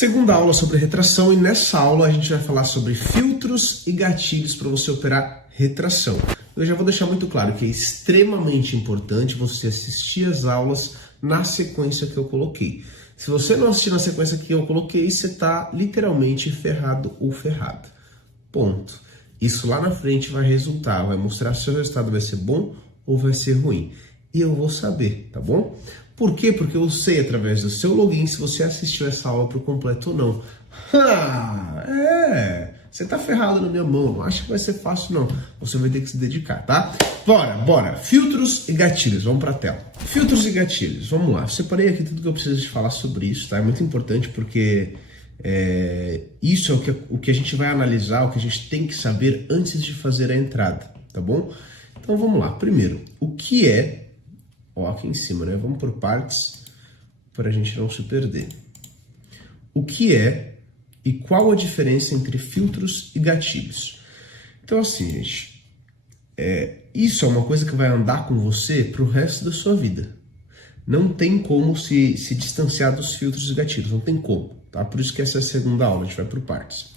Segunda aula sobre retração, e nessa aula a gente vai falar sobre filtros e gatilhos para você operar retração. Eu já vou deixar muito claro que é extremamente importante você assistir as aulas na sequência que eu coloquei. Se você não assistir na sequência que eu coloquei, você está literalmente ferrado ou ferrado. Ponto. Isso lá na frente vai vai mostrar se o seu resultado vai ser bom ou vai ser ruim. E eu vou saber, tá bom? Por quê? Porque eu sei através do seu login se você assistiu essa aula por completo ou não. Você tá ferrado na minha mão, não acha que vai ser fácil não. Você vai ter que se dedicar, tá? Bora! Filtros e gatilhos, vamos pra tela. Filtros e gatilhos, vamos lá. Eu separei aqui tudo que eu preciso de falar sobre isso, tá? É muito importante porque isso é o que a gente vai analisar, o que a gente tem que saber antes de fazer a entrada, tá bom? Então vamos lá. Primeiro, o que é... aqui em cima, né? Vamos por partes para a gente não se perder. O que é e qual a diferença entre filtros e gatilhos? Então, assim, gente, isso é uma coisa que vai andar com você para o resto da sua vida. Não tem como se distanciar dos filtros e gatilhos, não tem como, tá? Por isso que essa é a segunda aula, a gente vai por partes.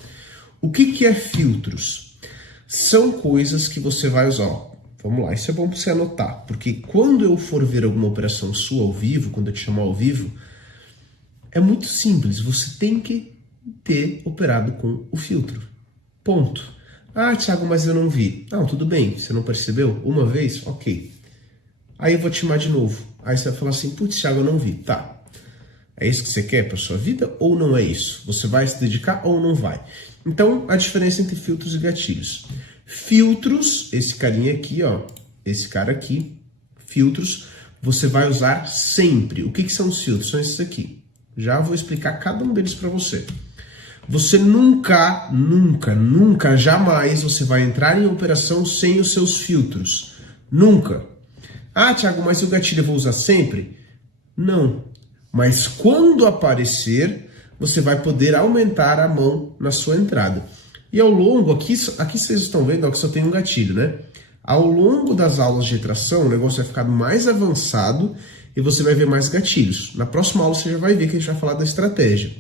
O que é filtros? São coisas que você vai usar, ó. Vamos lá, isso é bom para você anotar, porque quando eu for ver alguma operação sua ao vivo, quando eu te chamar ao vivo, é muito simples, você tem que ter operado com o filtro. Ponto. Ah, Thiago, mas eu não vi. Não, tudo bem, você não percebeu? Uma vez? Ok. Aí eu vou te chamar de novo. Aí você vai falar assim, putz, Thiago, eu não vi. Tá. É isso que você quer para sua vida ou não é isso? Você vai se dedicar ou não vai? Então, a diferença entre filtros e gatilhos. Filtros, esse carinha aqui, ó, esse cara aqui, filtros, você vai usar sempre. O que são os filtros? São esses aqui. Já vou explicar cada um deles para você. Você nunca, jamais você vai entrar em operação sem os seus filtros. Nunca. Ah, Thiago, mas o gatilho eu vou usar sempre? Não. Mas quando aparecer, você vai poder aumentar a mão na sua entrada. E ao longo, aqui vocês estão vendo ó, que só tem um gatilho, né? Ao longo das aulas de retração, o negócio vai ficar mais avançado e você vai ver mais gatilhos. Na próxima aula você já vai ver que a gente vai falar da estratégia.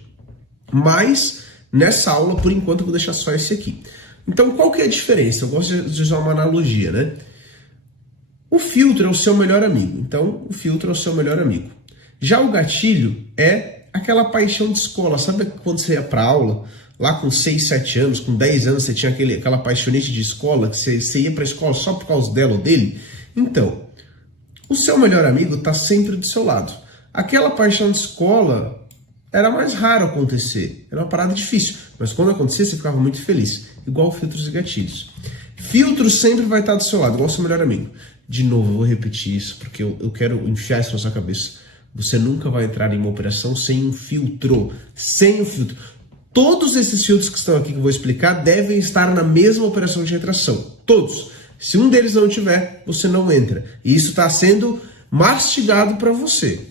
Mas, nessa aula, por enquanto, eu vou deixar só esse aqui. Então, qual que é a diferença? Eu gosto de usar uma analogia, né? O filtro é o seu melhor amigo. Então, o filtro é o seu melhor amigo. Já o gatilho é aquela paixão de escola. Sabe quando você ia para aula... Lá com 6, 7 anos, com 10 anos, você tinha aquela paixonite de escola, que você ia para a escola só por causa dela ou dele? Então, o seu melhor amigo está sempre do seu lado. Aquela paixão de escola era mais raro acontecer, era uma parada difícil, mas quando acontecia você ficava muito feliz, igual filtros e gatilhos. Filtro sempre vai estar do seu lado, igual o seu melhor amigo. De novo, eu vou repetir isso, porque eu quero enfiar isso na sua cabeça. Você nunca vai entrar em uma operação sem um filtro, sem o filtro. Todos esses filtros que estão aqui que eu vou explicar devem estar na mesma operação de retração. Todos. Se um deles não tiver, você não entra. E isso está sendo mastigado para você.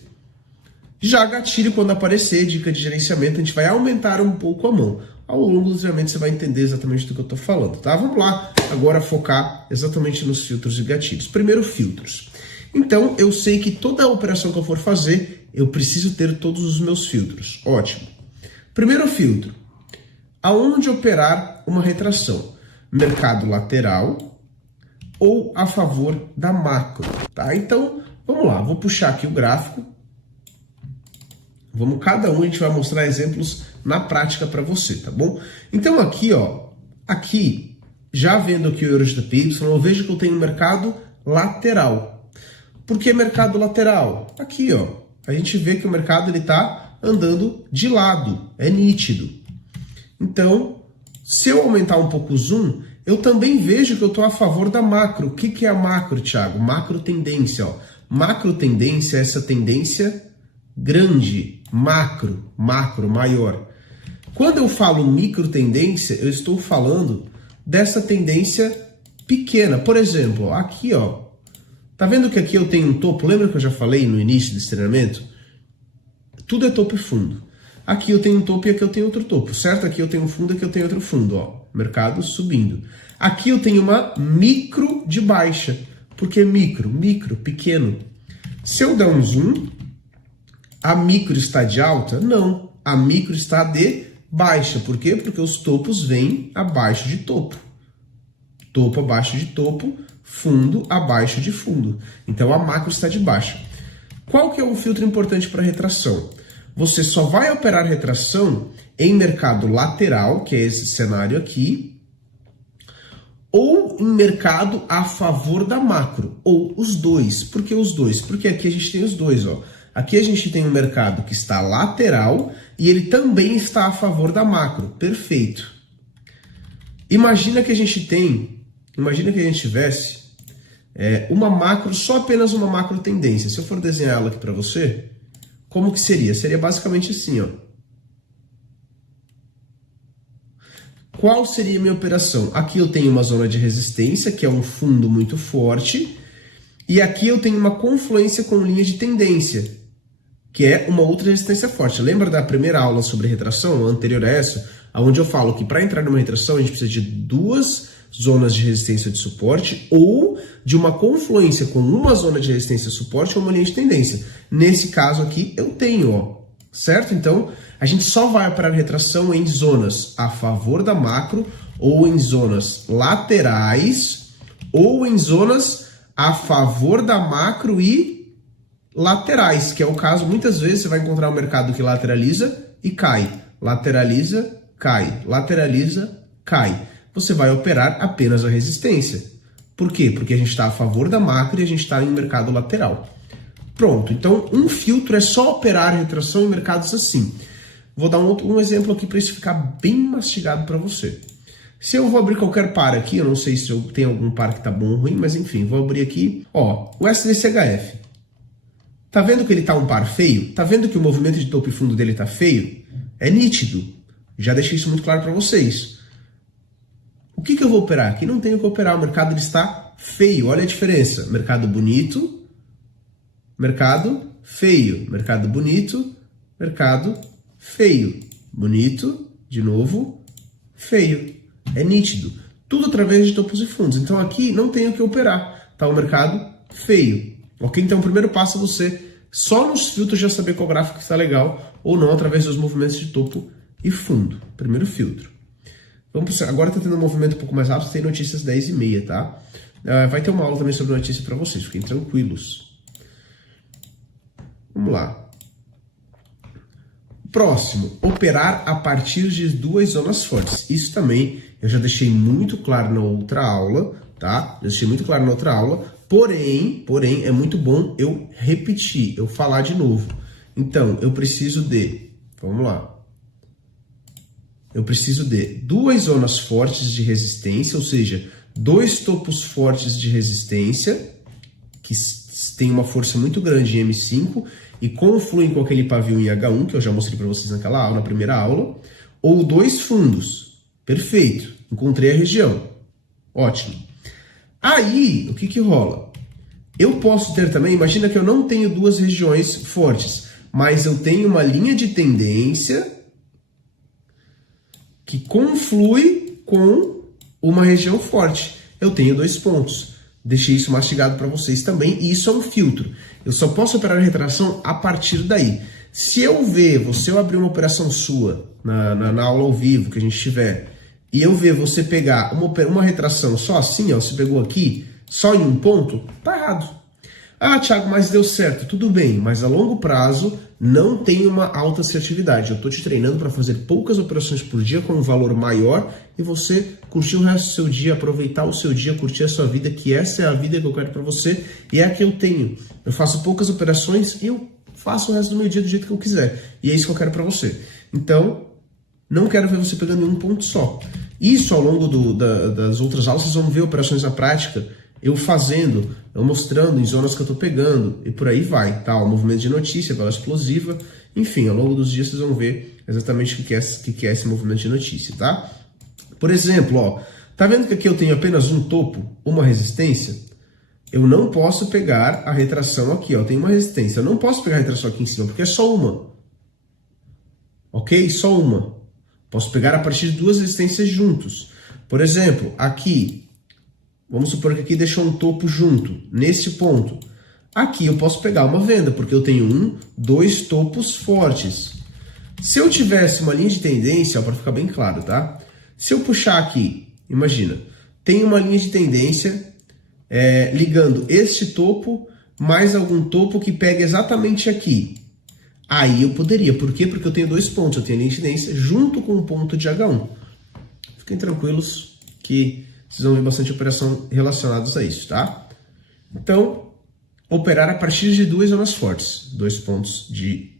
Já gatilho, quando aparecer, dica de gerenciamento, a gente vai aumentar um pouco a mão. Ao longo do treinamento você vai entender exatamente do que eu estou falando, tá? Vamos lá, agora focar exatamente nos filtros e gatilhos. Primeiro, filtros. Então, eu sei que toda a operação que eu for fazer, eu preciso ter todos os meus filtros. Ótimo. Primeiro filtro, aonde operar uma retração? Mercado lateral ou a favor da macro, tá? Então, vamos lá, vou puxar aqui o gráfico. Cada um a gente vai mostrar exemplos na prática para você, tá bom? Então aqui, ó, já vendo aqui o Euro GBP, eu vejo que eu tenho um mercado lateral. Por que mercado lateral? Aqui, ó, a gente vê que o mercado ele tá andando de lado, é nítido. Então, se eu aumentar um pouco o zoom, eu também vejo que eu estou a favor da macro. O que é a macro, Thiago? Macro tendência. Ó. Macro tendência é essa tendência grande, macro, maior. Quando eu falo micro tendência, eu estou falando dessa tendência pequena. Por exemplo, aqui, ó, tá vendo que aqui eu tenho um topo? Lembra que eu já falei no início desse treinamento? Tudo é topo e fundo. Aqui eu tenho um topo e aqui eu tenho outro topo, certo? Aqui eu tenho um fundo e aqui eu tenho outro fundo, ó. Mercado subindo. Aqui eu tenho uma micro de baixa. Por que micro? Micro, pequeno. Se eu der um zoom, a micro está de alta? Não. a micro está de baixa. Por quê? Porque os topos vêm abaixo de topo. Topo abaixo de topo, fundo abaixo de fundo. Então a macro está de baixa. Qual que é o filtro importante para retração? Você só vai operar retração em mercado lateral, que é esse cenário aqui, ou em mercado a favor da macro, ou os dois. Por que os dois? Porque aqui a gente tem os dois, ó. Aqui a gente tem um mercado que está lateral e ele também está a favor da macro. Perfeito. Imagina que a gente tivesse uma macro, só apenas uma macro tendência. Se eu for desenhar ela aqui para você, como que seria? Seria basicamente assim, ó. Qual seria a minha operação? Aqui eu tenho uma zona de resistência, que é um fundo muito forte, e aqui eu tenho uma confluência com linha de tendência, que é uma outra resistência forte. Lembra da primeira aula sobre retração, a anterior a essa, onde eu falo que para entrar numa retração a gente precisa de duas zonas de resistência de suporte ou de uma confluência com uma zona de resistência de suporte ou uma linha de tendência. Nesse caso aqui eu tenho, ó, certo? Então a gente só vai operar retração em zonas a favor da macro ou em zonas laterais ou em zonas a favor da macro e laterais, que é o caso, muitas vezes você vai encontrar um mercado que lateraliza e cai, lateraliza, cai, lateraliza, cai. Você vai operar apenas a resistência. Por quê? Porque a gente está a favor da macro e a gente está em mercado lateral. Pronto, então um filtro é só operar retração em mercados assim. Vou dar um exemplo aqui para isso ficar bem mastigado para você. Se eu vou abrir qualquer par aqui, eu não sei se eu tenho algum par que está bom ou ruim, mas enfim, vou abrir aqui. Ó, o SDCHF. Tá vendo que ele tá um par feio? Tá vendo que o movimento de topo e fundo dele tá feio? É nítido. Já deixei isso muito claro para vocês. O que eu vou operar? Aqui não tenho que operar, o mercado ele está feio. Olha a diferença. Mercado bonito, mercado feio. Mercado bonito, mercado feio. Bonito, de novo, feio. É nítido. Tudo através de topos e fundos. Então aqui não tenho que operar. Tá o mercado feio. Ok? Então o primeiro passo é você, só nos filtros, já saber qual gráfico está legal ou não, através dos movimentos de topo e fundo. Primeiro filtro. Vamos, agora está tendo um movimento um pouco mais rápido, tem notícias 10h30, tá? Vai ter uma aula também sobre notícia para vocês, fiquem tranquilos. Vamos lá. Próximo, operar a partir de duas zonas fortes. Isso também eu já deixei muito claro na outra aula, tá? Eu deixei muito claro na outra aula, porém, é muito bom eu repetir, eu falar de novo. Então, eu preciso de, vamos lá. Eu preciso de duas zonas fortes de resistência, ou seja, dois topos fortes de resistência, que tem uma força muito grande em M5 e confluem com aquele pavio em H1, que eu já mostrei para vocês naquela aula, na primeira aula, ou dois fundos. Perfeito, encontrei a região. Ótimo. Aí, o que rola? Eu posso ter também, imagina que eu não tenho duas regiões fortes, mas eu tenho uma linha de tendência que conflui com uma região forte. Eu tenho dois pontos. Deixei isso mastigado para vocês também, e isso é um filtro. Eu só posso operar a retração a partir daí. Se eu abrir uma operação sua, na aula ao vivo que a gente tiver, e eu ver você pegar uma retração só assim, ó, você pegou aqui, só em um ponto, tá errado. Ah, Thiago, mas deu certo. Tudo bem, mas a longo prazo não tem uma alta assertividade. Eu estou te treinando para fazer poucas operações por dia com um valor maior e você curtir o resto do seu dia, aproveitar o seu dia, curtir a sua vida, que essa é a vida que eu quero para você e é a que eu tenho. Eu faço poucas operações e eu faço o resto do meu dia do jeito que eu quiser. E é isso que eu quero para você. Então, não quero ver você pegando em um ponto só. Isso ao longo das outras aulas, vocês vão ver operações na prática, eu fazendo, eu mostrando em zonas que eu estou pegando, e por aí vai, tá? O movimento de notícia, vela explosiva, enfim, ao longo dos dias vocês vão ver exatamente o que é esse movimento de notícia, tá? Por exemplo, ó, tá vendo que aqui eu tenho apenas um topo, uma resistência? Eu não posso pegar a retração aqui, ó, eu tenho uma resistência, eu não posso pegar a retração aqui em cima, porque é só uma, ok? Só uma. Posso pegar a partir de duas resistências juntos. Por exemplo, aqui, vamos supor que aqui deixou um topo junto, nesse ponto. Aqui eu posso pegar uma venda, porque eu tenho dois topos fortes. Se eu tivesse uma linha de tendência, para ficar bem claro, tá? Se eu puxar aqui, imagina, tem uma linha de tendência ligando este topo mais algum topo que pega exatamente aqui. Aí eu poderia, por quê? Porque eu tenho dois pontos, eu tenho a linha de tendência junto com o ponto de H1. Fiquem tranquilos que vocês vão ver bastante operação relacionadas a isso, tá? Então, operar a partir de duas zonas fortes, dois pontos de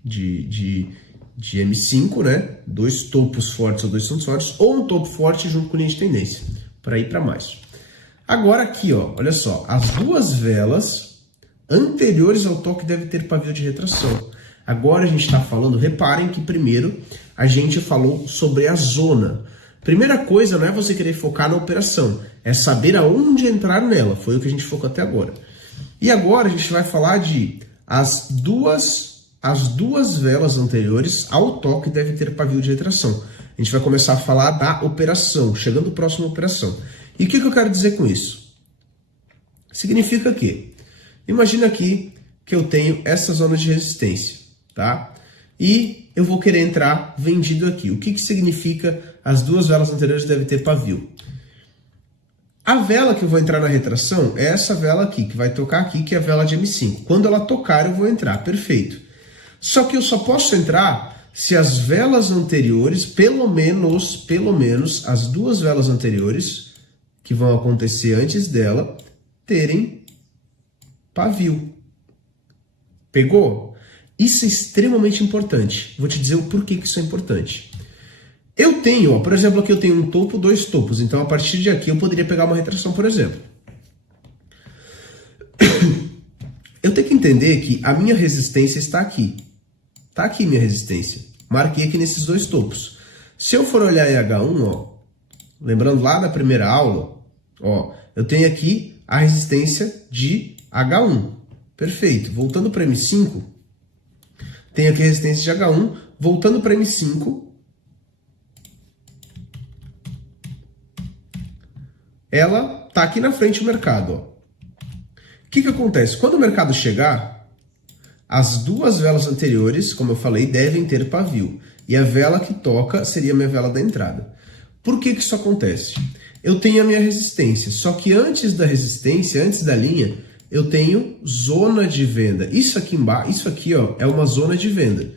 M5, né? Dois topos fortes ou dois pontos fortes, ou um topo forte junto com linha de tendência, para ir para mais. Agora aqui, ó, olha só, as duas velas anteriores ao toque devem ter pavio de retração. Agora a gente está falando, reparem que primeiro a gente falou sobre a zona. Primeira coisa não é você querer focar na operação, é saber aonde entrar nela, foi o que a gente focou até agora. E agora a gente vai falar de as duas velas anteriores ao toque devem ter pavio de retração. A gente vai começar a falar da operação, chegando à próxima operação. E o que eu quero dizer com isso? Significa que, imagina aqui que eu tenho essa zona de resistência, tá? E eu vou querer entrar vendido aqui. O que significa as duas velas anteriores devem ter pavio? A vela que eu vou entrar na retração é essa vela aqui, que vai tocar aqui, que é a vela de M5. Quando ela tocar, eu vou entrar, perfeito. Só que eu só posso entrar se as velas anteriores, pelo menos as duas velas anteriores, que vão acontecer antes dela, terem pavio. Pegou? Isso é extremamente importante. Vou te dizer o porquê que isso é importante. Eu tenho, ó, por exemplo, aqui eu tenho um topo, dois topos. Então, a partir de aqui, eu poderia pegar uma retração, por exemplo. Eu tenho que entender que a minha resistência está aqui. Está aqui minha resistência. Marquei aqui nesses dois topos. Se eu for olhar em H1, ó, lembrando lá da primeira aula, ó, eu tenho aqui a resistência de H1. Perfeito. Voltando para M5, tenho aqui a resistência de H1. Voltando para M5, ela está aqui na frente do mercado. Ó. O que acontece? Quando o mercado chegar, as duas velas anteriores, como eu falei, devem ter pavio. E a vela que toca seria a minha vela da entrada. Por que isso acontece? Eu tenho a minha resistência, só que antes da resistência, antes da linha, eu tenho zona de venda. Isso aqui embaixo, isso aqui, ó, é uma zona de venda.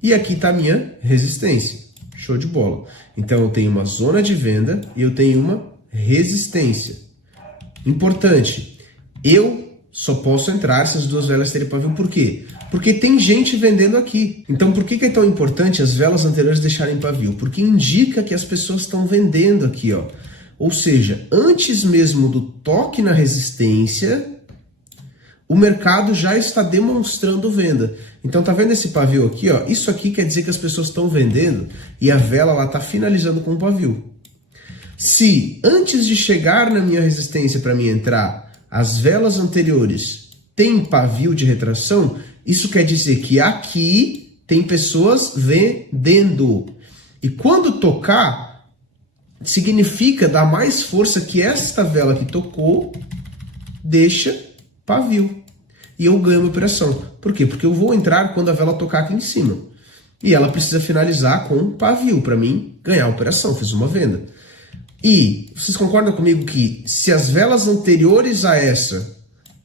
E aqui está a minha resistência. Show de bola. Então eu tenho uma zona de venda e eu tenho uma resistência. Importante, eu só posso entrar se as duas velas terem pavio. Por quê? Porque tem gente vendendo aqui. Então por que é tão importante as velas anteriores deixarem pavio? Porque indica que as pessoas estão vendendo aqui, ó. Ou seja, antes mesmo do toque na resistência, o mercado já está demonstrando venda. Então tá vendo esse pavio aqui, ó? Isso aqui quer dizer que as pessoas estão vendendo e a vela lá está finalizando com o pavio. Se antes de chegar na minha resistência para mim entrar, as velas anteriores têm pavio de retração, isso quer dizer que aqui tem pessoas vendendo. E quando tocar, significa dar mais força que esta vela que tocou deixa pavio. E eu ganho uma operação. Por quê? Porque eu vou entrar quando a vela tocar aqui em cima. E ela precisa finalizar com pavio para mim ganhar a operação. Fiz uma venda. E vocês concordam comigo que se as velas anteriores a essa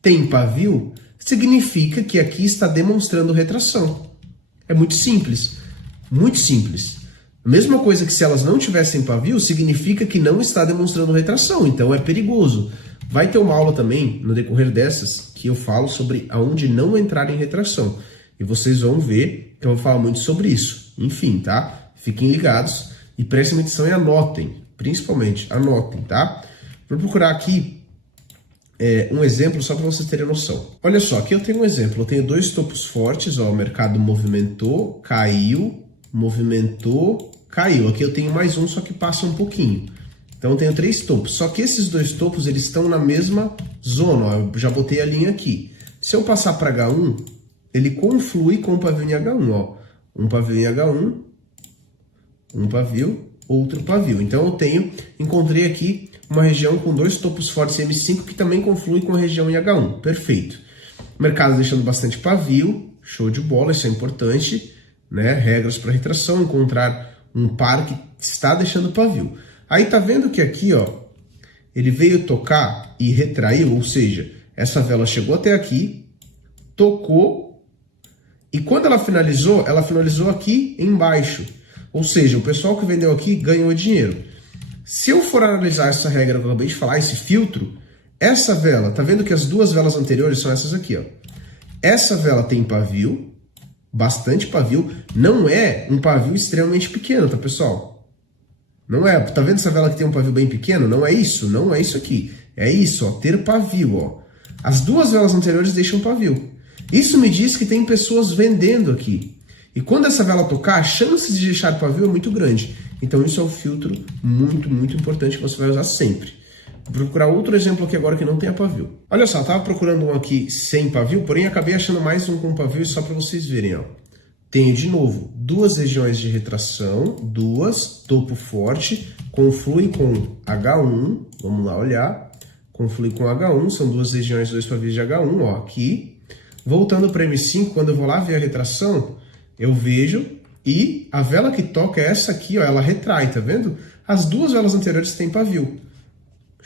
têm pavio, significa que aqui está demonstrando retração. É muito simples. Muito simples. A mesma coisa que se elas não tivessem pavio, significa que não está demonstrando retração. Então é perigoso. Vai ter uma aula também, no decorrer dessas, que eu falo sobre aonde não entrar em retração. E vocês vão ver que eu vou falar muito sobre isso. Enfim, tá? Fiquem ligados e prestem atenção e anotem. Principalmente, anotem, tá? Vou procurar aqui um exemplo só para vocês terem noção. Olha só, aqui eu tenho um exemplo. Eu tenho dois topos fortes, ó, o mercado movimentou, caiu, movimentou, caiu. Aqui eu tenho mais um, só que passa um pouquinho. Então eu tenho três topos. Só que esses dois topos, eles estão na mesma zona, ó. Eu já botei a linha aqui. Se eu passar para H1, ele conflui com o pavio em H1, ó. Um pavio em H1, um pavio, outro pavio. Então eu encontrei aqui uma região com dois topos fortes M5 que também conflui com a região em H1. Perfeito. O mercado deixando bastante pavio, show de bola, isso é importante. né? Regras para retração, encontrar um par que está deixando pavio. Aí tá vendo que aqui, ó, ele veio tocar e retraiu, ou seja, essa vela chegou até aqui, tocou, e quando ela finalizou aqui embaixo. Ou seja, o pessoal que vendeu aqui ganhou dinheiro. Se eu for analisar essa regra que eu acabei de falar, esse filtro, essa vela, tá vendo que as duas velas anteriores são essas aqui, ó. Essa vela tem pavio, bastante pavio, não é um pavio extremamente pequeno, tá, pessoal? Não é, tá vendo essa vela que tem um pavio bem pequeno? Não é isso aqui. É isso, ó, ter pavio, ó. As duas velas anteriores deixam pavio. Isso me diz que tem pessoas vendendo aqui. E quando essa vela tocar, a chance de deixar pavio é muito grande. Então isso é um filtro muito, muito importante que você vai usar sempre. Vou procurar outro exemplo aqui agora que não tenha pavio. Olha só, eu tava procurando um aqui sem pavio, porém acabei achando mais um com pavio só para vocês verem, ó. Tenho de novo duas regiões de retração, duas, topo forte, conflui com H1, vamos lá olhar, conflui com H1, são duas regiões, dois pavios de H1, ó, aqui. Voltando para M5, quando eu vou lá ver a retração, eu vejo e a vela que toca é essa aqui, ó, ela retrai, tá vendo? As duas velas anteriores têm pavio.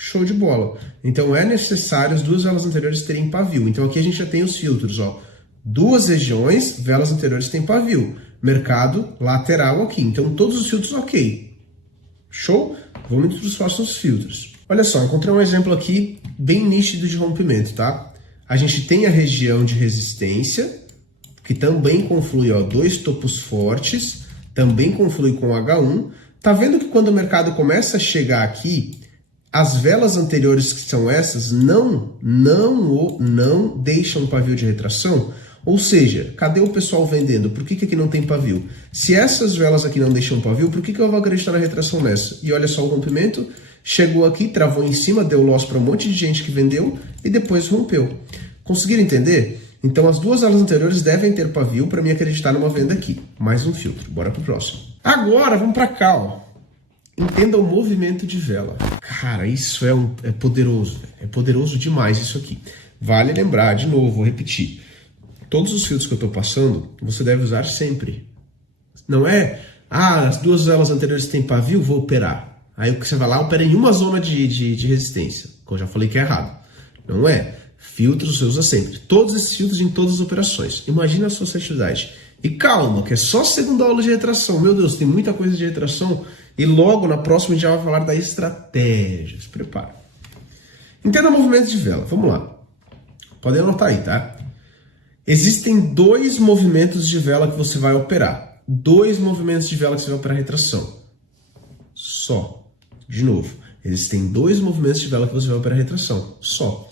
Show de bola. Então é necessário as duas velas anteriores terem pavio. Então aqui a gente já tem os filtros, ó. Duas regiões, velas anteriores têm pavio. Mercado lateral aqui. Então todos os filtros ok. Show? Vamos para os próximos filtros. Olha só, encontrei um exemplo aqui bem nítido de rompimento, tá? A gente tem a região de resistência, que também conflui, ó, dois topos fortes, também conflui com H1. Tá vendo que quando o mercado começa a chegar aqui, as velas anteriores, que são essas, não deixam pavio de retração? Ou seja, cadê o pessoal vendendo? Por que aqui não tem pavio? Se essas velas aqui não deixam pavio, por que eu vou acreditar na retração nessa? E olha só o rompimento, chegou aqui, travou em cima, deu loss para um monte de gente que vendeu e depois rompeu. Conseguiram entender? Então as duas velas anteriores devem ter pavio para me acreditar numa venda aqui. Mais um filtro, bora pro próximo. Agora vamos para cá, ó. Entenda o movimento de vela. Cara, isso é poderoso. É poderoso demais isso aqui. Vale lembrar, de novo, vou repetir. Todos os filtros que eu estou passando, você deve usar sempre. Não é, as duas velas anteriores têm pavio, vou operar. Aí você vai lá, opera em uma zona de resistência. Que eu já falei que é errado. Não é. Filtros você usa sempre. Todos esses filtros em todas as operações. Imagina a sua assertividade. E calma, que é só a segunda aula de retração. Meu Deus, tem muita coisa de retração. E logo na próxima a gente já vai falar da estratégia. Se prepara. Entenda o movimento de vela. Vamos lá. Podem anotar aí, tá? Existem dois movimentos de vela que você vai operar. Dois movimentos de vela que você vai operar retração. Só. De novo. Existem dois movimentos de vela que você vai operar retração. Só.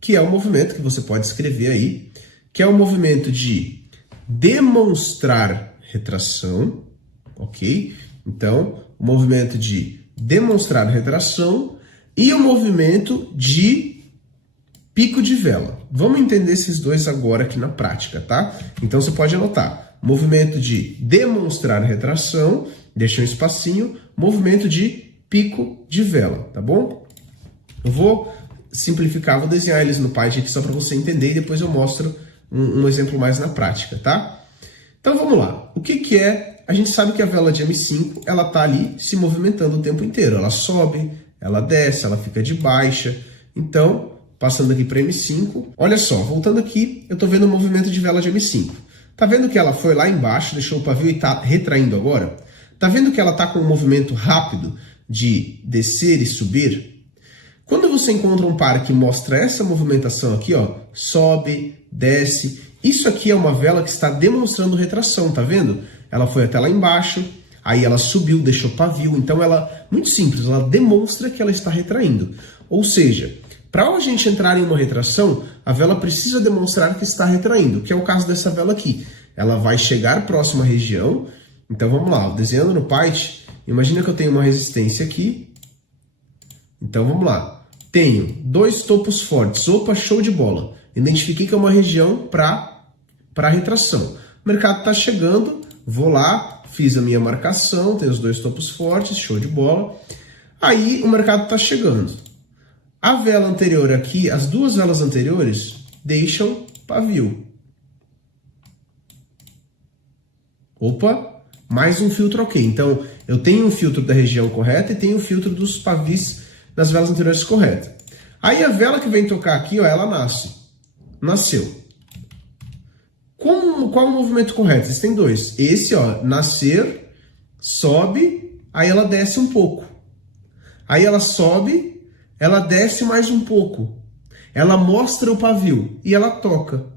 Que é o movimento que você pode escrever aí, que é o movimento de demonstrar retração, ok? Então, o movimento de demonstrar retração e o movimento de pico de vela. Vamos entender esses dois agora aqui na prática, tá? Então você pode anotar, movimento de demonstrar retração, deixa um espacinho, movimento de pico de vela, tá bom? Eu vou simplificar, vou desenhar eles no Python aqui só para você entender e depois eu mostro um exemplo mais na prática, tá? Então vamos lá. O que é? A gente sabe que a vela de M5, ela tá ali se movimentando o tempo inteiro. Ela sobe, ela desce, ela fica de baixa. Então, passando aqui para M5, olha só, voltando aqui, eu tô vendo o movimento de vela de M5. Tá vendo que ela foi lá embaixo, deixou o pavio e tá retraindo agora? Tá vendo que ela tá com um movimento rápido de descer e subir? Quando você encontra um par que mostra essa movimentação aqui, ó, sobe, desce, isso aqui é uma vela que está demonstrando retração, tá vendo? Ela foi até lá embaixo, aí ela subiu, deixou pavio, então ela, muito simples, ela demonstra que ela está retraindo. Ou seja, para a gente entrar em uma retração, a vela precisa demonstrar que está retraindo, que é o caso dessa vela aqui. Ela vai chegar próxima à região, então vamos lá, desenhando no Python, imagina que eu tenho uma resistência aqui, então vamos lá. Tenho dois topos fortes. Opa, show de bola. Identifiquei que é uma região para retração. O mercado está chegando, vou lá, fiz a minha marcação, tenho os dois topos fortes, show de bola. Aí o mercado está chegando. A vela anterior aqui, as duas velas anteriores deixam pavio. Opa, mais um filtro ok. Então, eu tenho um filtro da região correta e tenho um filtro dos pavis das velas anteriores correta. Aí a vela que vem tocar aqui, ó, ela nasceu. Qual é o movimento correto? Existem dois. Esse, ó, nascer, sobe, aí ela desce um pouco. Aí ela sobe, ela desce mais um pouco. Ela mostra o pavio e ela toca.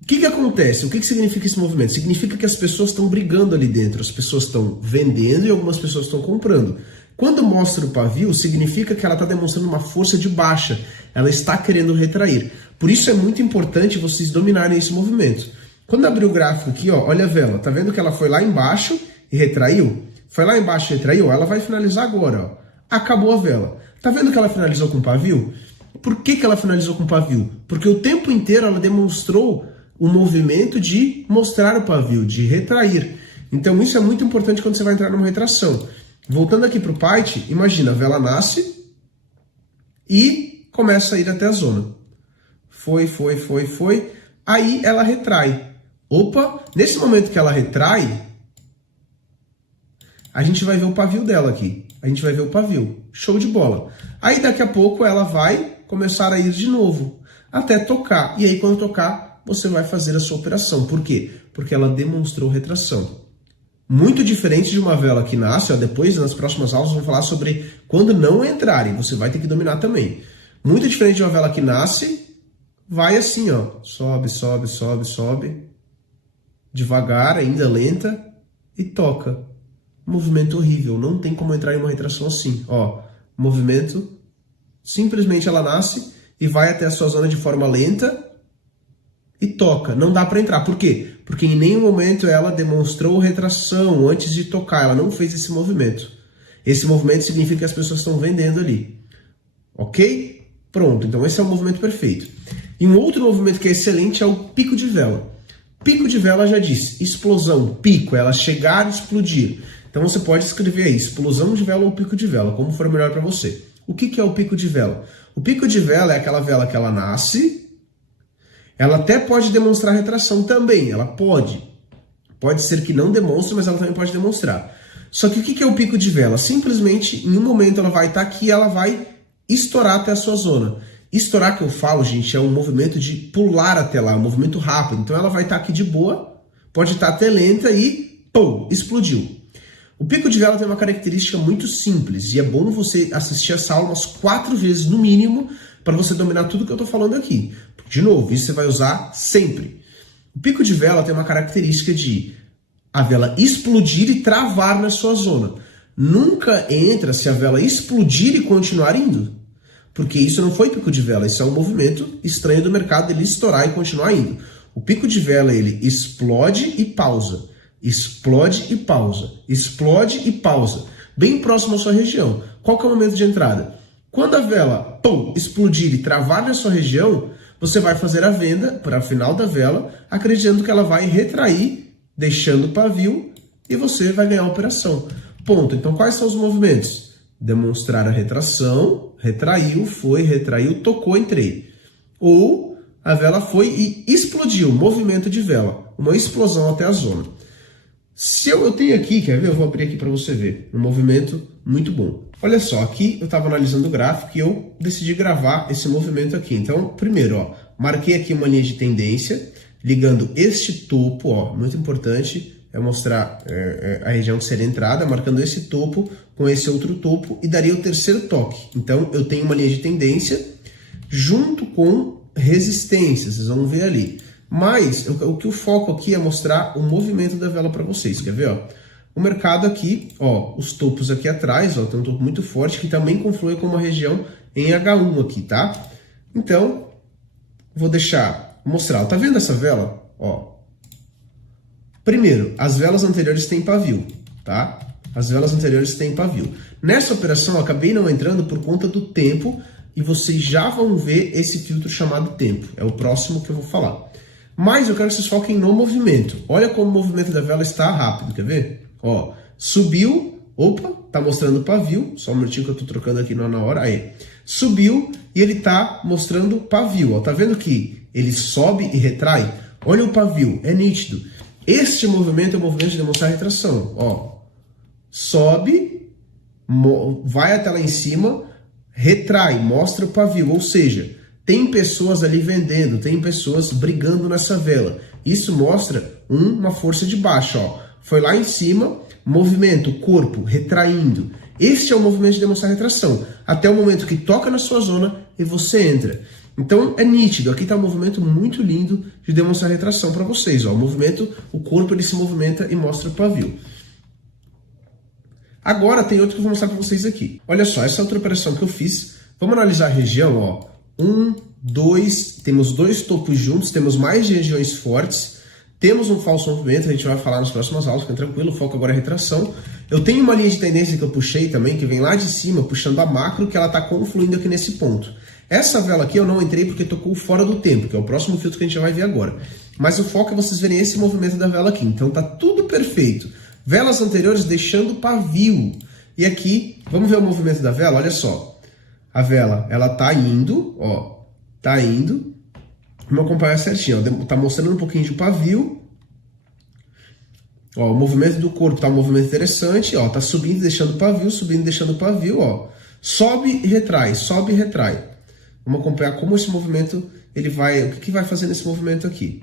O que acontece? O que significa esse movimento? Significa que as pessoas estão brigando ali dentro. As pessoas estão vendendo e algumas pessoas estão comprando. Quando mostra o pavio, significa que ela está demonstrando uma força de baixa. Ela está querendo retrair. Por isso é muito importante vocês dominarem esse movimento. Quando abrir o gráfico aqui, ó, olha a vela. Tá vendo que ela foi lá embaixo e retraiu? Foi lá embaixo e retraiu? Ela vai finalizar agora, ó. Acabou a vela. Tá vendo que ela finalizou com pavio? Por que ela finalizou com pavio? Porque o tempo inteiro ela demonstrou o movimento de mostrar o pavio, de retrair. Então isso é muito importante quando você vai entrar numa retração. Voltando aqui para o Python, imagina, a vela nasce e começa a ir até a zona. Foi. Aí ela retrai. Opa, nesse momento que ela retrai, a gente vai ver o pavio dela aqui. A gente vai ver o pavio. Show de bola. Aí daqui a pouco ela vai começar a ir de novo, até tocar. E aí quando tocar, você vai fazer a sua operação. Por quê? Porque ela demonstrou retração. Muito diferente de uma vela que nasce, ó, depois nas próximas aulas vamos falar sobre quando não entrarem, você vai ter que dominar também. Muito diferente de uma vela que nasce, vai assim, ó, sobe, devagar, ainda lenta, e toca. Movimento horrível, não tem como entrar em uma retração assim, ó, movimento, simplesmente ela nasce e vai até a sua zona de forma lenta e toca, não dá para entrar. Por quê? Porque em nenhum momento ela demonstrou retração antes de tocar, ela não fez esse movimento. Esse movimento significa que as pessoas estão vendendo ali. Ok? Pronto, então esse é o movimento perfeito. E um outro movimento que é excelente é o pico de vela. Pico de vela já disse, explosão, pico, ela chegar e explodir. Então você pode escrever aí, explosão de vela ou pico de vela, como for melhor para você. O que é o pico de vela? O pico de vela é aquela vela que ela nasce. Ela até pode demonstrar retração também, ela pode. Pode ser que não demonstre, mas ela também pode demonstrar. Só que o que é o pico de vela? Simplesmente, em um momento ela vai estar aqui e ela vai estourar até a sua zona. Estourar que eu falo, gente, é um movimento de pular até lá, um movimento rápido. Então ela vai estar aqui de boa, pode estar até lenta e, pum, explodiu. O pico de vela tem uma característica muito simples e é bom você assistir essa aula umas 4 vezes no mínimo para você dominar tudo que eu estou falando aqui. De novo, isso você vai usar sempre. O pico de vela tem uma característica de a vela explodir e travar na sua zona. Nunca entra se a vela explodir e continuar indo. Porque isso não foi pico de vela, isso é um movimento estranho do mercado, ele estourar e continuar indo. O pico de vela, ele explode e pausa. Explode e pausa. Explode e pausa. Bem próximo à sua região. Qual que é o momento de entrada? Quando a vela, pum, explodir e travar na sua região, você vai fazer a venda para o final da vela, acreditando que ela vai retrair, deixando o pavio, e você vai ganhar a operação. Ponto. Então, quais são os movimentos? Demonstrar a retração, retraiu, foi, retraiu, tocou, entrei. Ou a vela foi e explodiu, movimento de vela, uma explosão até a zona. Se eu tenho aqui, quer ver? Eu vou abrir aqui para você ver, um movimento muito bom. Olha só, aqui eu estava analisando o gráfico e eu decidi gravar esse movimento aqui. Então, primeiro, ó, marquei aqui uma linha de tendência, ligando este topo, ó, muito importante, é mostrar a região que seria entrada, marcando esse topo com esse outro topo e daria o terceiro toque. Então, eu tenho uma linha de tendência junto com resistência, vocês vão ver ali. Mas o que o foco aqui é mostrar o movimento da vela para vocês, quer ver? Ó? O mercado aqui, ó, os topos aqui atrás, ó, tem um topo muito forte que também conflui com uma região em H1 aqui, tá? Então, vou mostrar, tá vendo essa vela? Ó. Primeiro, as velas anteriores têm pavio, tá? As velas anteriores têm pavio. Nessa operação, eu acabei não entrando por conta do tempo e vocês já vão ver esse filtro chamado tempo. É o próximo que eu vou falar. Mas eu quero que vocês foquem no movimento. Olha como o movimento da vela está rápido, quer ver? Ó, subiu, opa, tá mostrando o pavio, só um minutinho que eu tô trocando aqui na hora, aí. Subiu e ele tá mostrando o pavio, ó, tá vendo que ele sobe e retrai? Olha o pavio, é nítido. Este movimento é o movimento de demonstrar retração. Ó, sobe, vai até lá em cima, retrai, mostra o pavio. Ou seja, tem pessoas ali vendendo, tem pessoas brigando nessa vela. Isso mostra uma força de baixa. Ó. Foi lá em cima, movimento, corpo, retraindo. Este é o movimento de demonstrar retração. Até o momento que toca na sua zona e você entra. Então é nítido, aqui está um movimento muito lindo de demonstrar retração para vocês. Ó. O movimento, o corpo ele se movimenta e mostra o pavio. Agora tem outro que eu vou mostrar para vocês aqui. Olha só, essa outra operação que eu fiz. Vamos analisar a região. Ó. 1, 2, temos dois topos juntos, temos mais regiões fortes. Temos um falso movimento, a gente vai falar nas próximas aulas, fica tranquilo, o foco agora é retração. Eu tenho uma linha de tendência que eu puxei também, que vem lá de cima, puxando a macro, que ela está confluindo aqui nesse ponto. Essa vela aqui eu não entrei porque tocou fora do tempo, que é o próximo filtro que a gente vai ver agora. Mas o foco é vocês verem esse movimento da vela aqui, então tá tudo perfeito. Velas anteriores deixando pavio. E aqui, vamos ver o movimento da vela, olha só. A vela, ela tá indo, ó, tá indo. Vamos acompanhar certinho, ó. Tá mostrando um pouquinho de pavio. Ó, o movimento do corpo tá um movimento interessante, ó, tá subindo, deixando pavio, subindo, deixando pavio, ó. Sobe e retrai, sobe e retrai. Vamos acompanhar como esse movimento, ele vai, o que vai fazer nesse movimento aqui.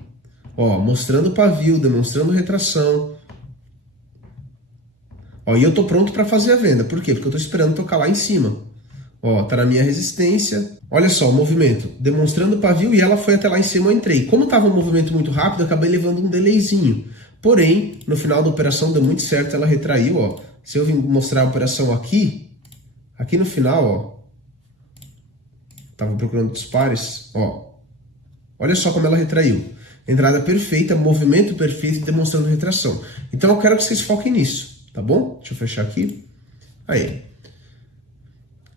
Ó, mostrando pavio, demonstrando retração. Ó, e eu tô pronto para fazer a venda, por quê? Porque eu tô esperando tocar lá em cima. Ó, tá na minha resistência. Olha só o movimento, demonstrando pavio e ela foi até lá em cima, eu entrei. Como tava um movimento muito rápido, eu acabei levando um delayzinho. Porém, no final da operação deu muito certo, ela retraiu, ó. Se eu vim mostrar a operação aqui no final, ó. Tava procurando outros pares, ó. Olha só como ela retraiu. Entrada perfeita, movimento perfeito, demonstrando retração. Então eu quero que vocês foquem nisso, tá bom? Deixa eu fechar aqui. Aí.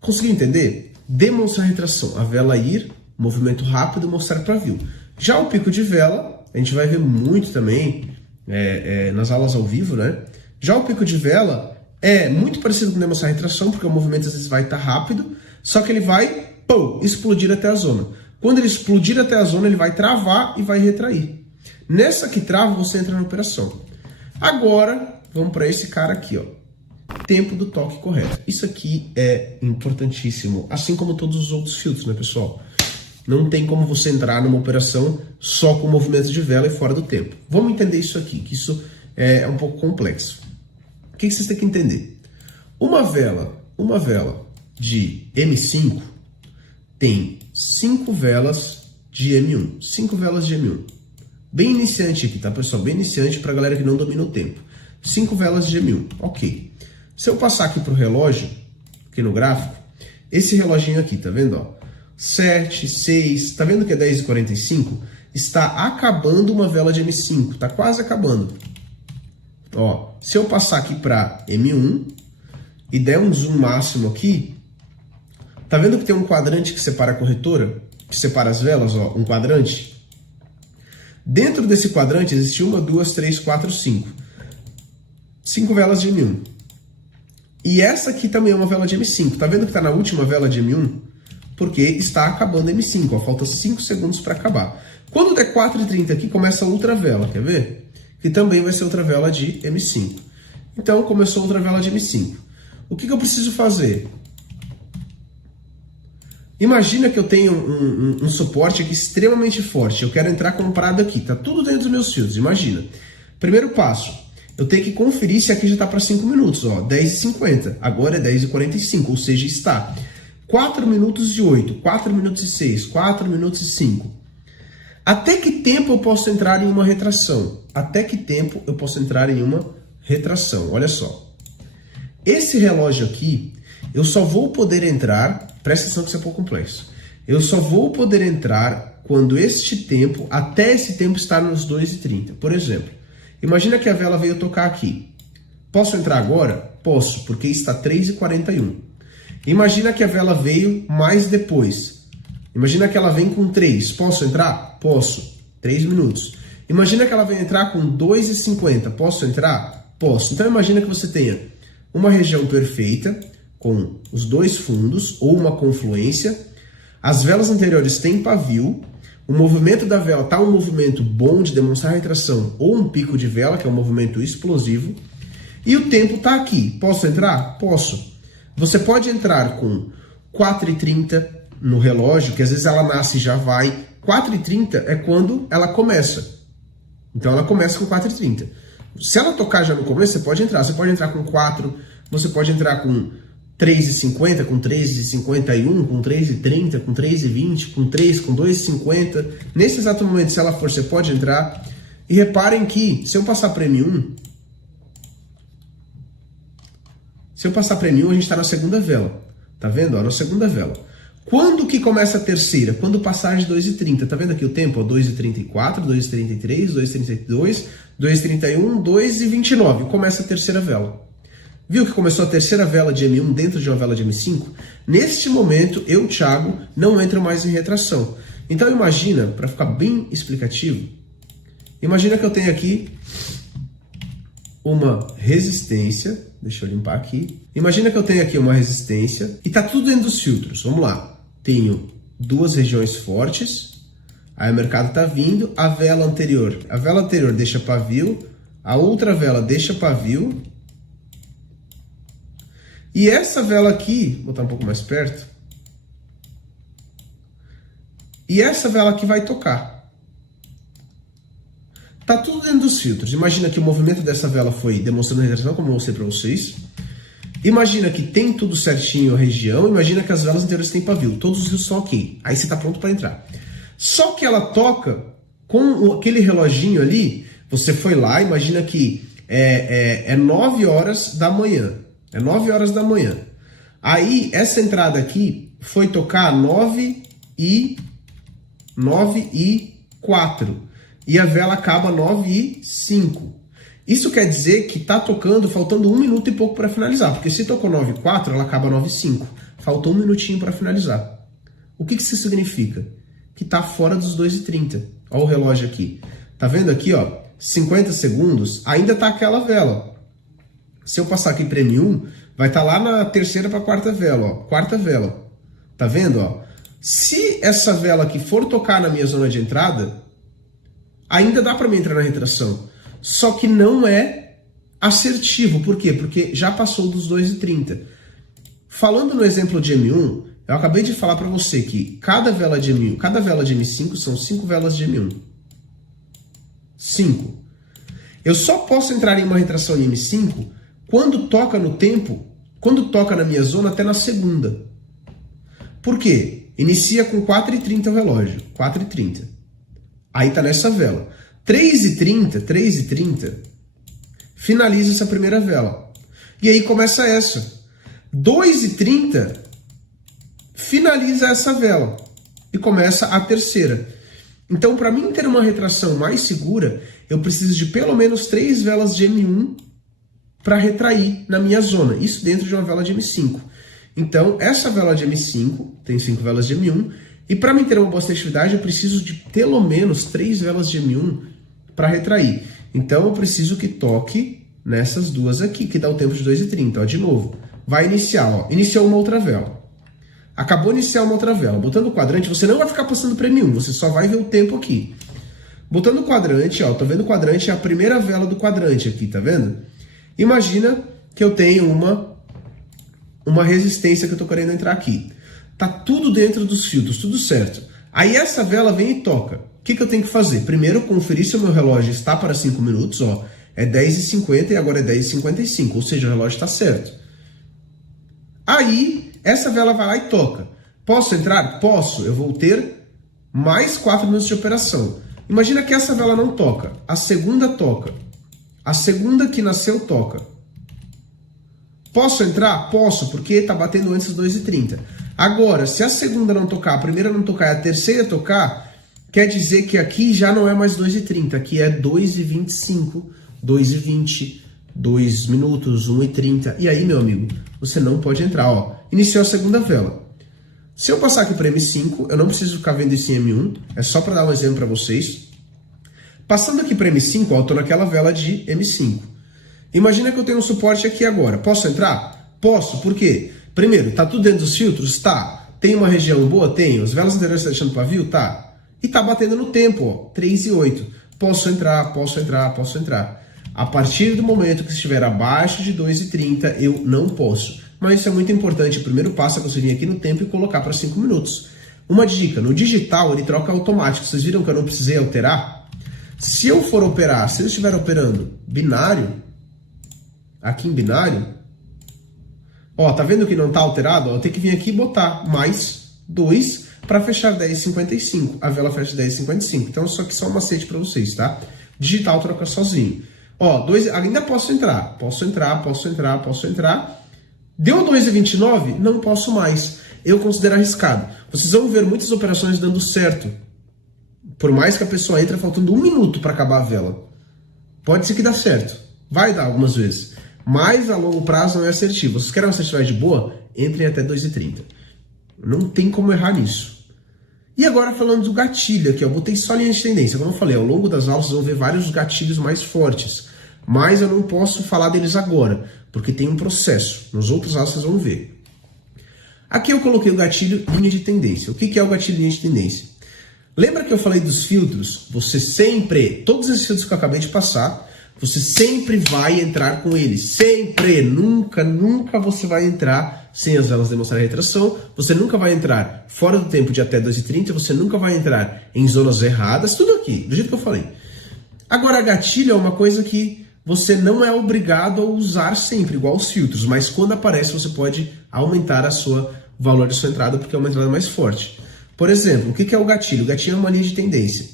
Conseguiu entender? Demonstrar retração. A vela ir, movimento rápido, mostrar pavio. Já o pico de vela, a gente vai ver muito também nas aulas ao vivo, né? Já o pico de vela é muito parecido com demonstrar retração, porque o movimento às vezes vai estar rápido, só que ele vai, pum, explodir até a zona. Quando ele explodir até a zona, ele vai travar e vai retrair. Nessa que trava, você entra na operação. Agora, vamos para esse cara aqui, ó. Tempo do toque correto. Isso aqui é importantíssimo, assim como todos os outros filtros, né, pessoal? Não tem como você entrar numa operação só com movimento de vela e fora do tempo. Vamos entender isso aqui, que isso é um pouco complexo. O que vocês têm que entender? Uma vela de M5 tem 5 velas de M1. 5 velas de M1. Bem iniciante aqui, tá, pessoal? Bem iniciante para a galera que não domina o tempo. 5 velas de M1. Ok. Se eu passar aqui para o relógio, aqui no gráfico, esse reloginho aqui, tá vendo? Ó, 7, 6, tá vendo que é 10h45? Está acabando uma vela de M5, tá quase acabando. Ó, se eu passar aqui para M1 e der um zoom máximo aqui, tá vendo que tem um quadrante que separa a corretora? Que separa as velas, ó, um quadrante? Dentro desse quadrante existe 1, 2, 3, 4, 5. 5 velas de M1. E essa aqui também é uma vela de M5. Tá vendo que está na última vela de M1? Porque está acabando M5. Ó, falta 5 segundos para acabar. Quando der 4h30 aqui, começa a outra vela. Quer ver? Que também vai ser outra vela de M5. Então, começou outra vela de M5. O que eu preciso fazer? Imagina que eu tenho um suporte aqui extremamente forte. Eu quero entrar comprado aqui. Tá tudo dentro dos meus fios. Imagina. Primeiro passo. Eu tenho que conferir se aqui já está para 5 minutos, ó, 10h50, agora é 10h45, ou seja, está 4 minutos e 8, 4 minutos e 6, 4 minutos e 5. Até que tempo eu posso entrar em uma retração? Até que tempo eu posso entrar em uma retração? Olha só, esse relógio aqui, eu só vou poder entrar, presta atenção que isso é um pouco complexo, eu só vou poder entrar quando este tempo, até esse tempo estar nos 2h30, por exemplo. Imagina que a vela veio tocar aqui. Posso entrar agora? Posso, porque está 3h41. Imagina que a vela veio mais depois. Imagina que ela vem com 3. Posso entrar? Posso. 3 minutos. Imagina que ela vem entrar com 2h50. Posso entrar? Posso. Então imagina que você tenha uma região perfeita, com os dois fundos, ou uma confluência. As velas anteriores têm pavio. o movimento da vela está um movimento bom de demonstrar retração ou um pico de vela, que é um movimento explosivo, e o tempo está aqui. Posso entrar? Posso. Você pode entrar com 4h30 no relógio, que às vezes ela nasce e já vai. 4h30 é quando ela começa. Então ela começa com 4h30. Se ela tocar já no começo, você pode entrar. Você pode entrar com 4, você pode entrar com 3h50, com 3h51, com 3h30, com 3h20, com 3, com 2h50. Nesse exato momento, se ela for, você pode entrar. E reparem que, se eu passar para M1, a gente está na segunda vela. Tá vendo? Ó, na segunda vela. Quando que começa a terceira? Quando passar de 2h30. Tá vendo aqui o tempo? 2h34, 2h33, 2h32, 2h31, 2h29. Começa a terceira vela. Viu que começou a terceira vela de M1 dentro de uma vela de M5? Neste momento, eu, Thiago, não entro mais em retração. Então imagina, para ficar bem explicativo, imagina que eu tenho aqui uma resistência. Deixa eu limpar aqui. Imagina que eu tenho aqui uma resistência e tá tudo dentro dos filtros. Vamos lá. Tenho duas regiões fortes. Aí o mercado tá vindo. A vela anterior deixa pavio. A outra vela deixa pavio. E essa vela aqui, vou botar um pouco mais perto. E essa vela aqui vai tocar. Tá tudo dentro dos filtros. Imagina que o movimento dessa vela foi demonstrando a retração, como eu mostrei para vocês. Imagina que tem tudo certinho a região. Imagina que as velas anteriores têm pavio. Todos os filtros estão ok. Aí você está pronto para entrar. Só que ela toca com aquele reloginho ali. Você foi lá, imagina que é 9 horas da manhã. É 9 horas da manhã. Aí essa entrada aqui foi tocar 9h04. E a vela acaba 9h05. Isso quer dizer que tá tocando faltando 1 minuto e pouco para finalizar. Porque se tocou 9h04, ela acaba 9h05. Faltou 1 minutinho para finalizar. O que isso significa? Que tá fora dos 2h30. Olha o relógio aqui. Tá vendo aqui, ó? 50 segundos, ainda tá aquela vela. Se eu passar aqui para M1, vai estar lá na terceira para quarta vela, ó. Quarta vela. Tá vendo, ó? Se essa vela aqui for tocar na minha zona de entrada, ainda dá para mim entrar na retração. Só que não é assertivo. Por quê? Porque já passou dos 2h30. Falando no exemplo de M1, eu acabei de falar para você que cada vela de M5 são 5 velas de M1. 5. Eu só posso entrar em uma retração em M5 quando toca no tempo, quando toca na minha zona até na segunda. Por quê? Inicia com 4h30 o relógio. 4h30. Aí tá nessa vela. 3h30, finaliza essa primeira vela. E aí começa essa. 2h30, finaliza essa vela. E começa a terceira. Então, para mim ter uma retração mais segura, eu preciso de pelo menos 3 velas de M1 para retrair na minha zona. Isso dentro de uma vela de M5. Então, essa vela de M5 tem 5 velas de M1. E para mim ter uma boa seletividade, eu preciso de pelo menos 3 velas de M1 para retrair. Então, eu preciso que toque nessas duas aqui, que dá o tempo de 2h30. Ó, de novo, vai iniciar. Ó. Iniciou uma outra vela. Acabou de iniciar uma outra vela. Botando o quadrante, você não vai ficar passando para M1, você só vai ver o tempo aqui. Botando o quadrante, ó, tô vendo o quadrante, é a primeira vela do quadrante aqui, tá vendo? Imagina que eu tenho uma resistência que eu tô querendo entrar aqui. Tá tudo dentro dos filtros, tudo certo. Aí essa vela vem e toca. O que eu tenho que fazer? Primeiro, conferir se o meu relógio está para 5 minutos, ó. É 10h50 e agora é 10h55, ou seja, o relógio está certo. Aí, essa vela vai lá e toca. Posso entrar? Posso. Eu vou ter mais 4 minutos de operação. Imagina que essa vela não toca. A segunda toca. A segunda que nasceu toca. Posso entrar? Posso, porque está batendo antes das 2h30. Agora, se a segunda não tocar, a primeira não tocar e a terceira tocar, quer dizer que aqui já não é mais 2h30. Aqui é 2h25, 2h20, 2 minutos, 1h30. E aí, meu amigo, você não pode entrar. Ó, iniciou a segunda vela. Se eu passar aqui para M5, eu não preciso ficar vendo isso em M1. É só para dar um exemplo para vocês. Passando aqui para M5, ó, eu estou naquela vela de M5. Imagina que eu tenho um suporte aqui agora. Posso entrar? Posso. Por quê? Primeiro, tá tudo dentro dos filtros? Tá. Tem uma região boa? Tenho. As velas anteriores estão deixando pavio? Tá. E tá batendo no tempo, ó, 3 e 8. Posso entrar, posso entrar, posso entrar. A partir do momento que estiver abaixo de 2,30, eu não posso. Mas isso é muito importante. O primeiro passo é você vir aqui no tempo e colocar para 5 minutos. Uma dica, no digital ele troca automático. Vocês viram que eu não precisei alterar? Se eu for operar, se eu estiver operando binário, aqui em binário, ó, tá vendo que não tá alterado? Ó, eu tenho que vir aqui e botar mais 2 para fechar 10,55. A vela fecha 10,55. Então, só que só um macete para vocês, tá? Digital troca sozinho. Ó, ainda posso entrar. Posso entrar, posso entrar, posso entrar. Deu 2,29? Não posso mais. Eu considero arriscado. Vocês vão ver muitas operações dando certo. Por mais que a pessoa entre faltando 1 minuto para acabar a vela. Pode ser que dá certo. Vai dar algumas vezes. Mas a longo prazo não é assertivo. Vocês querem uma assertividade boa? Entrem até 2,30. Não tem como errar nisso. E agora falando do gatilho aqui, eu botei só linha de tendência. Como eu falei, ao longo das aulas vocês vão ver vários gatilhos mais fortes. Mas eu não posso falar deles agora, porque tem um processo. Nos outros aulas vocês vão ver. Aqui eu coloquei o gatilho linha de tendência. O que é o gatilho linha de tendência? Lembra que eu falei dos filtros? Você sempre, todos esses filtros que eu acabei de passar, você sempre vai entrar com eles. Sempre, nunca você vai entrar sem as velas demonstrarem retração. Você nunca vai entrar fora do tempo de até 2,30. Você nunca vai entrar em zonas erradas. Tudo aqui, do jeito que eu falei. Agora, gatilho é uma coisa que você não é obrigado a usar sempre, igual os filtros. Mas quando aparece, você pode aumentar o valor da sua entrada, porque é uma entrada mais forte. Por exemplo, o que é o gatilho? O gatilho é uma linha de tendência.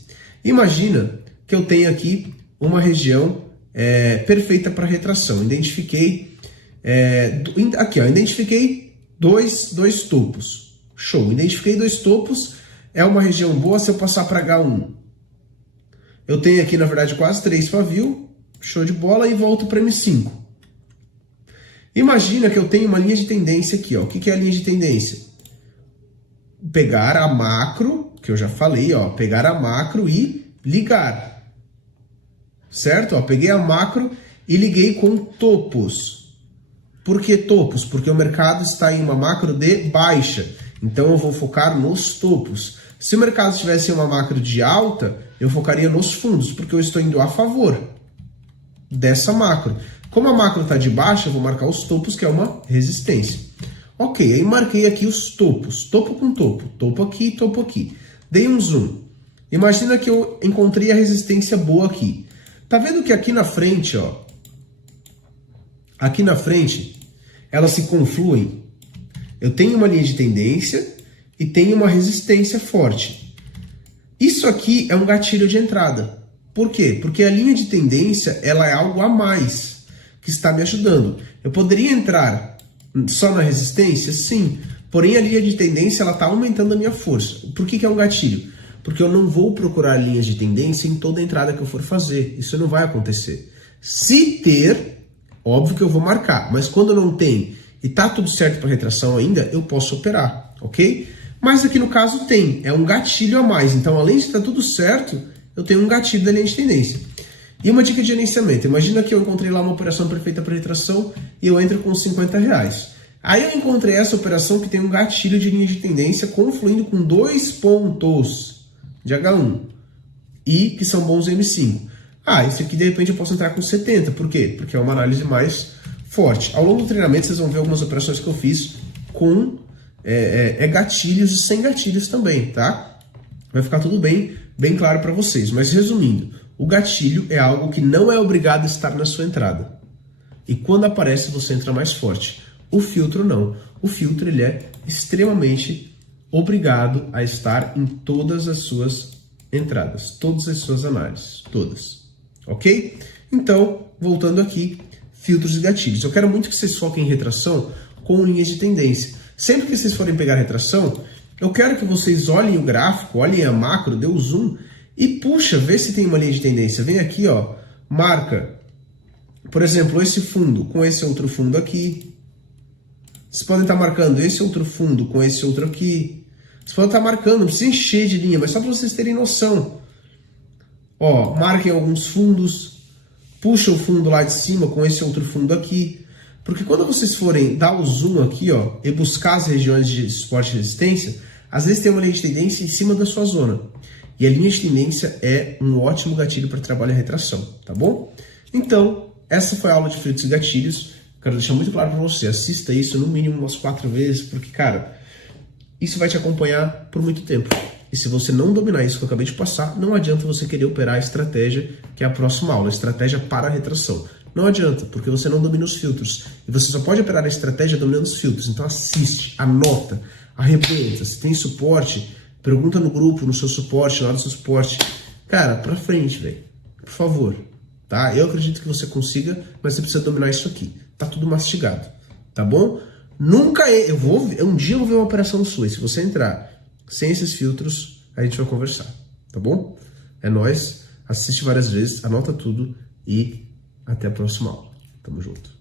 Imagina que eu tenho aqui uma região perfeita para retração. Identifiquei aqui, ó, identifiquei dois topos. Show. Identifiquei 2 topos. É uma região boa se eu passar para H1. Eu tenho aqui, na verdade, quase 3 pavio. Show de bola. E volto para M5. Imagina que eu tenho uma linha de tendência aqui. Ó. O que é a linha de tendência? Pegar a macro, que eu já falei, ó, pegar a macro e ligar. Certo? Ó, peguei a macro e liguei com topos. Por que topos? Porque o mercado está em uma macro de baixa. Então eu vou focar nos topos. Se o mercado estivesse em uma macro de alta, eu focaria nos fundos, porque eu estou indo a favor dessa macro. Como a macro está de baixa, eu vou marcar os topos, que é uma resistência. Ok, aí marquei aqui os topos. Topo com topo. Topo aqui, topo aqui. Dei um zoom. Imagina que eu encontrei a resistência boa aqui. Tá vendo que aqui na frente, ó, aqui na frente, elas se confluem? Eu tenho uma linha de tendência e tenho uma resistência forte. Isso aqui é um gatilho de entrada. Por quê? Porque a linha de tendência, ela é algo a mais que está me ajudando. Eu poderia entrar só na resistência? Sim. Porém, a linha de tendência, ela está aumentando a minha força. Por que é um gatilho? Porque eu não vou procurar linhas de tendência em toda entrada que eu for fazer. Isso não vai acontecer. Se ter, óbvio que eu vou marcar. Mas quando não tem e tá tudo certo para retração ainda, eu posso operar, ok? Mas aqui no caso tem. É um gatilho a mais. Então, além de estar tudo certo, eu tenho um gatilho da linha de tendência. E uma dica de gerenciamento. Imagina que eu encontrei lá uma operação perfeita para retração e eu entro com R$50. Aí eu encontrei essa operação que tem um gatilho de linha de tendência confluindo com 2 pontos de H1 e que são bons M5. Esse aqui de repente eu posso entrar com 70. Por quê? Porque é uma análise mais forte. Ao longo do treinamento vocês vão ver algumas operações que eu fiz com gatilhos e sem gatilhos também, tá? Vai ficar tudo bem claro para vocês. Mas resumindo, o gatilho é algo que não é obrigado a estar na sua entrada. E quando aparece, você entra mais forte. O filtro não. O filtro ele é extremamente obrigado a estar em todas as suas entradas, todas as suas análises, todas. Ok? Então, voltando aqui, filtros e gatilhos. Eu quero muito que vocês foquem em retração com linhas de tendência. Sempre que vocês forem pegar retração, eu quero que vocês olhem o gráfico, olhem a macro, dê o zoom e puxa, vê se tem uma linha de tendência. Vem aqui, ó, marca, por exemplo, esse fundo com esse outro fundo aqui. Vocês podem estar marcando esse outro fundo com esse outro aqui. Vocês podem estar marcando, não precisa encher de linha, mas só para vocês terem noção. Ó, marquem alguns fundos, puxa o fundo lá de cima com esse outro fundo aqui. Porque quando vocês forem dar o zoom aqui, ó, e buscar as regiões de suporte e resistência, às vezes tem uma linha de tendência em cima da sua zona. E a linha de tendência é um ótimo gatilho para trabalhar a retração, tá bom? Então, essa foi a aula de filtros e gatilhos. Quero deixar muito claro para você, assista isso no mínimo umas 4 vezes, porque, cara, isso vai te acompanhar por muito tempo. E se você não dominar isso que eu acabei de passar, não adianta você querer operar a estratégia, que é a próxima aula, a estratégia para a retração. Não adianta, porque você não domina os filtros. E você só pode operar a estratégia dominando os filtros. Então assiste, anota, arrebenta. Se tem suporte, pergunta no grupo, no seu suporte, lá no seu suporte. Cara, pra frente, velho. Por favor. Tá? Eu acredito que você consiga, mas você precisa dominar isso aqui. Tá tudo mastigado. Tá bom? Nunca um dia eu vou ver uma operação sua. E se você entrar sem esses filtros, a gente vai conversar. Tá bom? É nóis. Assiste várias vezes, anota tudo e até a próxima aula. Tamo junto.